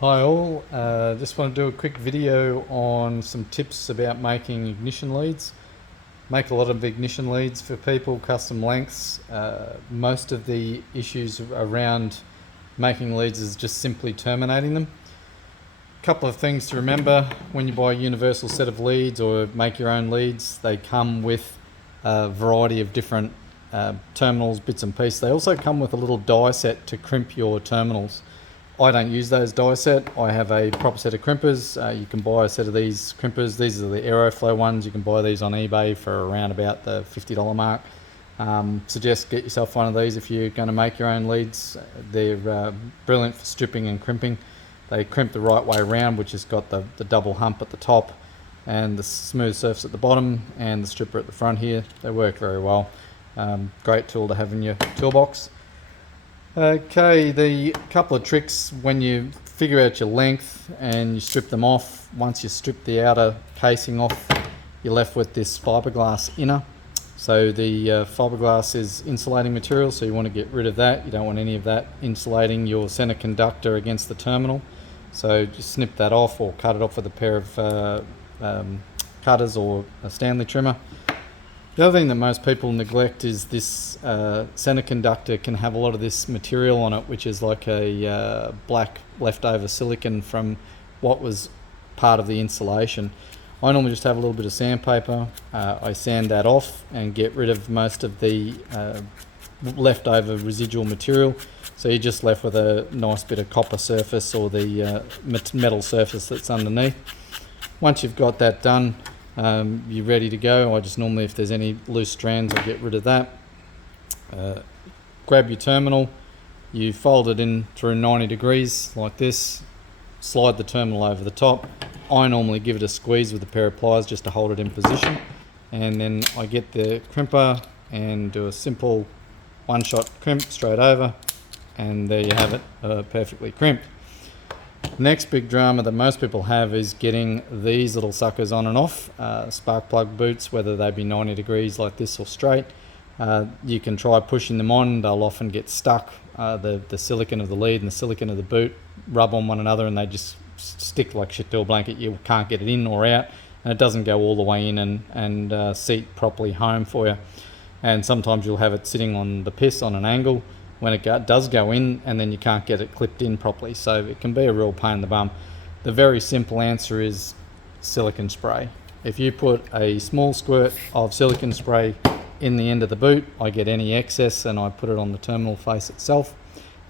Hi all, just want to do a quick video on some tips about making ignition leads. Make a lot of ignition leads for people, custom lengths. Most of the issues around making leads is just simply terminating them. A couple of things to remember when you buy a universal set of leads or make your own leads. They come with a variety of different terminals, bits and pieces. They also come with a little die set to crimp your terminals. I don't use those die set. I have a proper set of crimpers. You can buy a set of these crimpers. These are the Aeroflow ones. You can buy these on eBay for around about the $50 mark. Suggest get yourself one of these if you're going to make your own leads. They're brilliant for stripping and crimping. They crimp the right way around, which has got the double hump at the top and the smooth surface at the bottom and the stripper at the front here. They work very well. Great tool to have in your toolbox. Okay, the couple of tricks when you figure out your length and you strip them off. Once you strip the outer casing off, you're left with this fiberglass inner. So the fiberglass is insulating material, so you want to get rid of that. You don't want any of that insulating your center conductor against the terminal. So just snip that off or cut it off with a pair of cutters or a Stanley trimmer. The other thing that most people neglect is this center conductor can have a lot of this material on it, which is like a black leftover silicon from what was part of the insulation. I normally just have a little bit of sandpaper. I sand that off and get rid of most of the leftover residual material. So you're just left with a nice bit of copper surface or the metal surface that's underneath. Once you've got that done, you're ready to go. I just normally, if there's any loose strands, I get rid of that. Grab your terminal, you fold it in through 90 degrees like this, slide the terminal over the top. I normally give it a squeeze with a pair of pliers just to hold it in position, and then I get the crimper and do a simple one-shot crimp straight over, and there you have it, perfectly crimped. Next big drama that most people have is getting these little suckers on and off. Spark plug boots, whether they be 90 degrees like this or straight. You can try pushing them on. They'll often get stuck. The silicon of the lead and the silicon of the boot rub on one another and they just stick like shit to a blanket. You can't get it in or out, and it doesn't go all the way in and seat properly home for you. And sometimes you'll have it sitting on the piss on an angle when it does go in, and then you can't get it clipped in properly, so it can be a real pain in the bum. The very simple answer is silicone spray. If you put a small squirt of silicone spray in the end of the boot, I get any excess and I put it on the terminal face itself,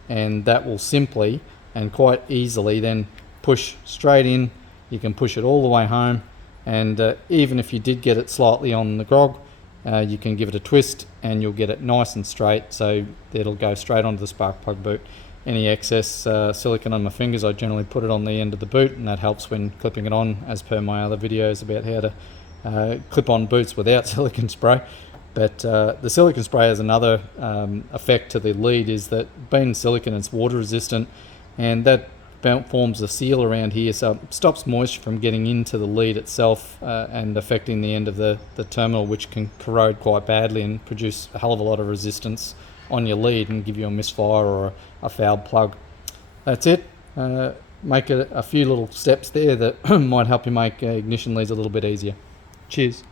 and that will simply and quite easily then push straight in. You can push it all the way home, and even if you did get it slightly on the grog, you can give it a twist and you'll get it nice and straight, so it'll go straight onto the spark plug boot. Any excess silicone on my fingers, I generally put it on the end of the boot, and that helps when clipping it on, as per my other videos about how to clip on boots without silicone spray. But the silicone spray has another effect to the lead, is that being silicone, it's water resistant, and that forms a seal around here, so it stops moisture from getting into the lead itself and affecting the end of the terminal, which can corrode quite badly and produce a hell of a lot of resistance on your lead and give you a misfire or a fouled plug. That's it. Make a few little steps there that might help you make ignition leads a little bit easier. Cheers.